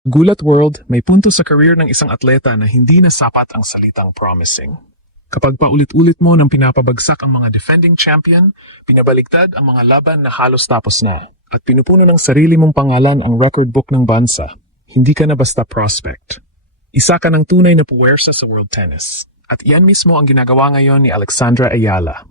Gulat World, may punto sa career ng isang atleta na hindi na sapat ang salitang promising. Kapag paulit-ulit mo nang pinapabagsak ang mga defending champion, pinabaligtad ang mga laban na halos tapos na, at pinupuno ng sarili mong pangalan ang record book ng bansa, hindi ka na basta prospect. Isa ka ng tunay na puwersa sa world tennis. At iyan mismo ang ginagawa ngayon ni Alexandra Ayala.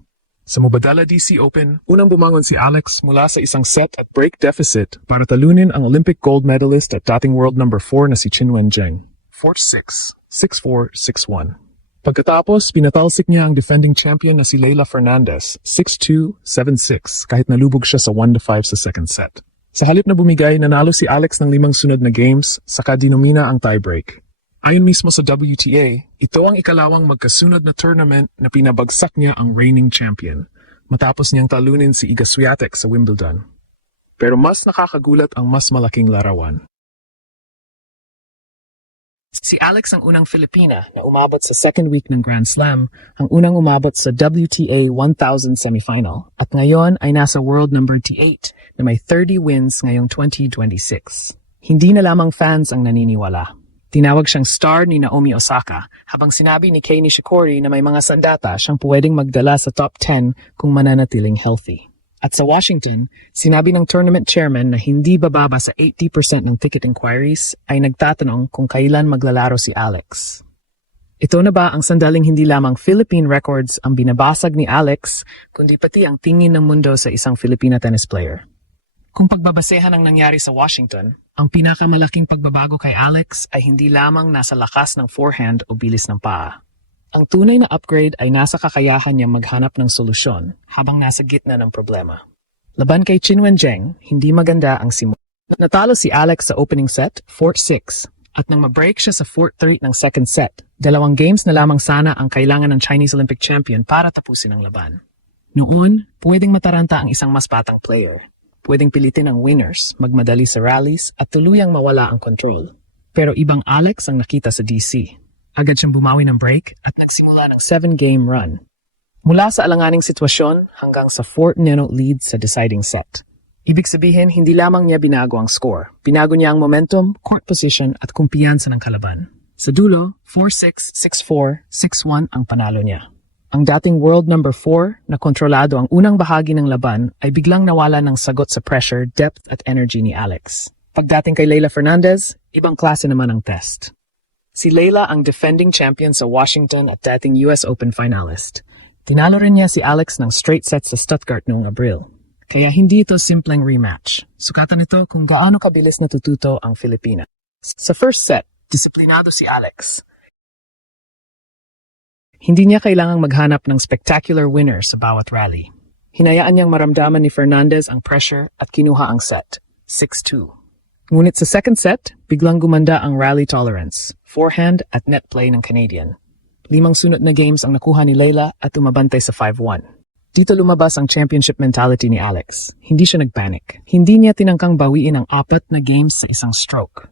Sa Mubadala DC Open, unang bumangon si Alex mula sa isang set at break deficit para talunin ang Olympic gold medalist at dating world number 4 na si Qin Wenjing. 4-6, 6-4, 6-1. Pagkatapos, pinatalsik niya ang defending champion na si Leylah Fernandez, 6-2, 7-6, kahit nalubog siya sa 1-5 sa second set. Sa halip na bumigay, nanalo si Alex ng 5 sunod na games, saka dinomina ang tiebreak. Ayon mismo sa WTA, ito ang ikalawang magkasunod na tournament na pinabagsak niya ang reigning champion, matapos niyang talunin si Iga Swiatek sa Wimbledon. Pero mas nakakagulat ang mas malaking larawan. Si Alex ang unang Filipina na umabot sa second week ng Grand Slam, ang unang umabot sa WTA 1000 semifinal, at ngayon ay nasa world number 8 na may 30 wins ngayong 2026. Hindi na lamang fans ang naniniwala. Tinawag siyang star ni Naomi Osaka, habang sinabi ni Kei Nishikori na may mga sandata siyang pwedeng magdala sa top 10 kung mananatiling healthy. At sa Washington, sinabi ng tournament chairman na hindi bababa sa 80% ng ticket inquiries ay nagtatanong kung kailan maglalaro si Alex. Ito na ba ang sandaling hindi lamang Philippine records ang binabasag ni Alex, kundi pati ang tingin ng mundo sa isang Filipina tennis player? Kung pagbabasehan ang nangyari sa Washington, ang pinakamalaking pagbabago kay Alex ay hindi lamang nasa lakas ng forehand o bilis ng paa. Ang tunay na upgrade ay nasa kakayahan niya maghanap ng solusyon habang nasa gitna ng problema. Laban kay Qin Wenjing, hindi maganda ang simula. Natalo si Alex sa opening set, 4-6, at nang mabreak siya sa 4-3 ng second set, 2 games na lamang sana ang kailangan ng Chinese Olympic champion para tapusin ang laban. Noon, pwedeng mataranta ang isang mas batang player. Pwedeng pilitin ang winners, magmadali sa rallies at tuluyang mawala ang control. Pero ibang Alex ang nakita sa DC. Agad siyang bumawi ng break at nagsimula ng 7-game run. Mula sa alanganing sitwasyon hanggang sa 4-0 lead sa deciding set. Ibig sabihin, hindi lamang niya binago ang score. Binago niya ang momentum, court position at kumpiyansa ng kalaban. Sa dulo, 4-6, 6-4, 6-1 ang panalo niya. Ang dating world number 4 na kontrolado ang unang bahagi ng laban ay biglang nawala ng sagot sa pressure, depth at energy ni Alex. Pagdating kay Leylah Fernandez, ibang klase naman ang test. Si Leylah ang defending champion sa Washington at dating US Open finalist. Tinalo rin niya si Alex ng straight sets sa Stuttgart noong Abril. Kaya hindi ito simpleng rematch. Sukatan ito kung gaano kabilis natututo ang Filipina. Sa first set, disiplinado si Alex. Hindi niya kailangang maghanap ng spectacular winner sa bawat rally. Hinayaan niyang maramdaman ni Fernandez ang pressure at kinuha ang set, 6-2. Ngunit sa second set, biglang gumanda ang rally tolerance, forehand at net play ng Canadian. 5 sunod na games ang nakuha ni Leylah at umabantay sa 5-1. Dito lumabas ang championship mentality ni Alex. Hindi siya nagpanic. Hindi niya tinangkang bawiin ang 4 na games sa isang stroke.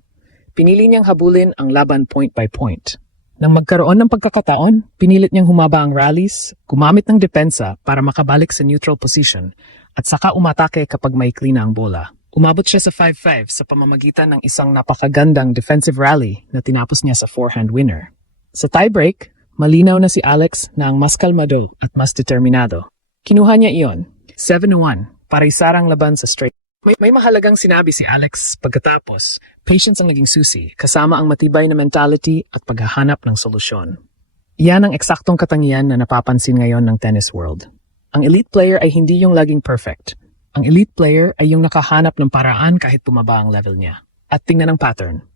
Pinili niyang habulin ang laban point by point. Nang magkaroon ng pagkakataon, pinilit niyang humaba ang rallies, gumamit ng depensa para makabalik sa neutral position, at saka umatake kapag maikli na ang bola. Umabot siya sa 5-5 sa pamamagitan ng isang napakagandang defensive rally na tinapos niya sa forehand winner. Sa tiebreak, malinaw na si Alex na ang mas kalmado at mas determinado. Kinuha niya iyon, 7-1, para isarang laban sa straight. May mahalagang sinabi si Alex pagkatapos, patience ang naging susi, kasama ang matibay na mentality at paghahanap ng solusyon. Iyan ang eksaktong katangian na napapansin ngayon ng tennis world. Ang elite player ay hindi yung laging perfect. Ang elite player ay yung nakahanap ng paraan kahit bumaba ang level niya. At tingnan ang pattern.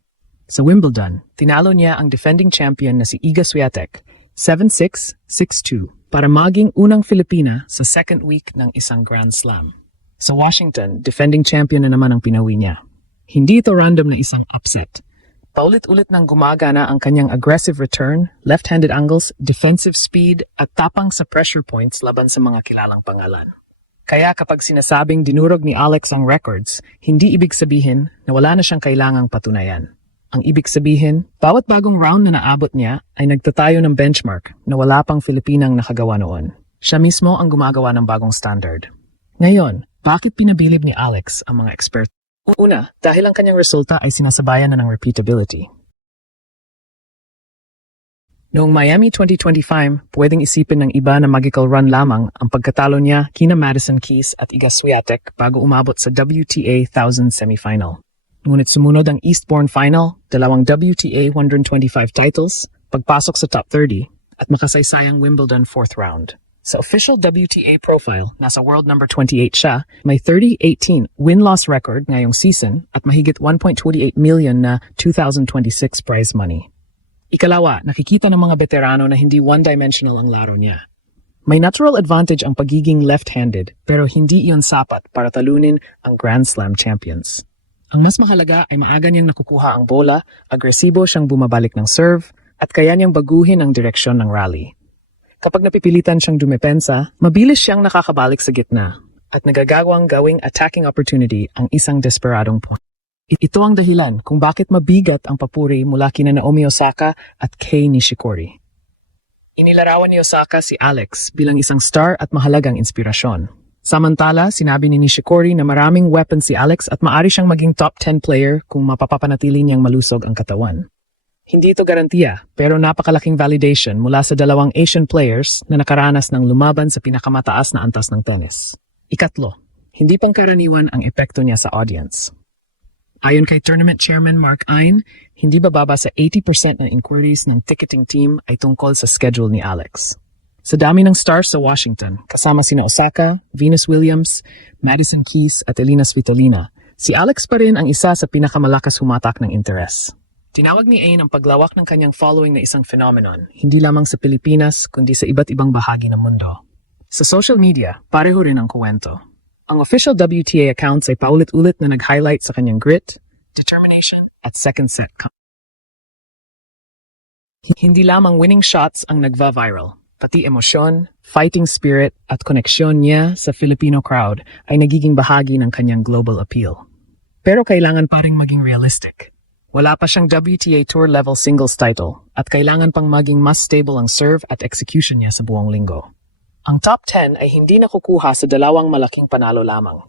Sa Wimbledon, tinalo niya ang defending champion na si Iga Swiatek, 7-6, 6-2, para maging unang Filipina sa second week ng isang Grand Slam. Sa Washington, defending champion na naman ang pinawi niya. Hindi ito random na isang upset. Paulit-ulit nang gumagana ang kanyang aggressive return, left-handed angles, defensive speed, at tapang sa pressure points laban sa mga kilalang pangalan. Kaya kapag sinasabing dinurog ni Alex ang records, hindi ibig sabihin na wala na siyang kailangang patunayan. Ang ibig sabihin, bawat bagong round na naabot niya ay nagtatayo ng benchmark na wala pang Filipinang nakagawa noon. Siya mismo ang gumagawa ng bagong standard. Ngayon, bakit pinabilib ni Alex ang mga expert? Una, dahil ang kanyang resulta ay sinasabayan na ng repeatability. Noong Miami 2025, pwedeng isipin ng iba na magical run lamang ang pagkatalo niya kina Madison Keys at Iga Swiatek bago umabot sa WTA 1000 semifinal. Ngunit sumunod ang Eastbourne Final, dalawang WTA 125 titles, pagpasok sa top 30, at makasaysayang Wimbledon 4th round. Sa official WTA profile, nasa world number 28 siya, may 30-18 win-loss record ngayong season at mahigit 1.28 million na 2026 prize money. Ikalawa, nakikita ng mga veterano na hindi one-dimensional ang laro niya. May natural advantage ang pagiging left-handed pero hindi iyon sapat para talunin ang Grand Slam champions. Ang mas mahalaga ay maaga niyang nakukuha ang bola, agresibo siyang bumabalik ng serve, at kaya niyang baguhin ang direksyon ng rally. Kapag napipilitan siyang dumepensa, mabilis siyang nakakabalik sa gitna at nagagawang gawing attacking opportunity ang isang desperadong point. Ito ang dahilan kung bakit mabigat ang papuri mula kina Naomi Osaka at Kei Nishikori. Inilarawan ni Osaka si Alex bilang isang star at mahalagang inspirasyon. Samantala, sinabi ni Nishikori na maraming weapons si Alex at maari siyang maging top 10 player kung mapapapanatili niyang malusog ang katawan. Hindi ito garantiya, pero napakalaking validation mula sa dalawang Asian players na nakaranas ng lumaban sa pinakamataas na antas ng tennis. Ikatlo, hindi pangkaraniwan ang epekto niya sa audience. Ayon kay Tournament Chairman Mark Ein, hindi bababa sa 80% ng inquiries ng ticketing team ay tungkol sa schedule ni Alex. Sa dami ng stars sa Washington, kasama sina Osaka, Venus Williams, Madison Keys at Elina Svitolina, si Alex pa rin ang isa sa pinakamalakas humatak ng interes. Tinawag ni Ein ang paglawak ng kanyang following na isang phenomenon, hindi lamang sa Pilipinas kundi sa iba't ibang bahagi ng mundo. Sa social media, pareho rin ang kuwento. Ang official WTA accounts ay paulit-ulit na nag-highlight sa kanyang grit, determination, at second set. Hindi lamang winning shots ang nagva-viral, pati emosyon, fighting spirit, at koneksyon niya sa Filipino crowd ay nagiging bahagi ng kanyang global appeal. Pero kailangan pa ring maging realistic. Wala pa siyang WTA Tour level singles title at kailangan pang maging mas stable ang serve at execution niya sa buong linggo. Ang top 10 ay hindi nakukuha sa dalawang malaking panalo lamang.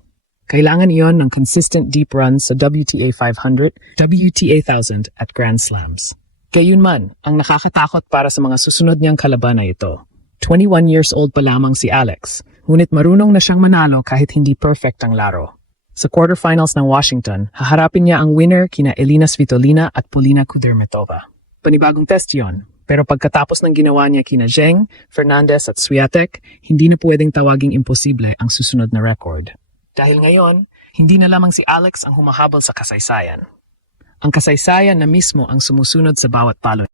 Kailangan iyon ng consistent deep runs sa WTA 500, WTA 1000 at Grand Slams. Gayunman, ang nakakatakot para sa mga susunod niyang kalaban ay ito. 21 years old pa lamang si Alex, ngunit marunong na siyang manalo kahit hindi perfect ang laro. Sa quarterfinals ng Washington, haharapin niya ang winner kina Elina Svitolina at Polina Kudermetova. Panibagong test yon. Pero pagkatapos ng ginawa niya kina Zheng, Fernandez at Swiatek, hindi na pwedeng tawaging imposible ang susunod na record. Dahil ngayon, hindi na lamang si Alex ang humahabol sa kasaysayan. Ang kasaysayan na mismo ang sumusunod sa bawat palo.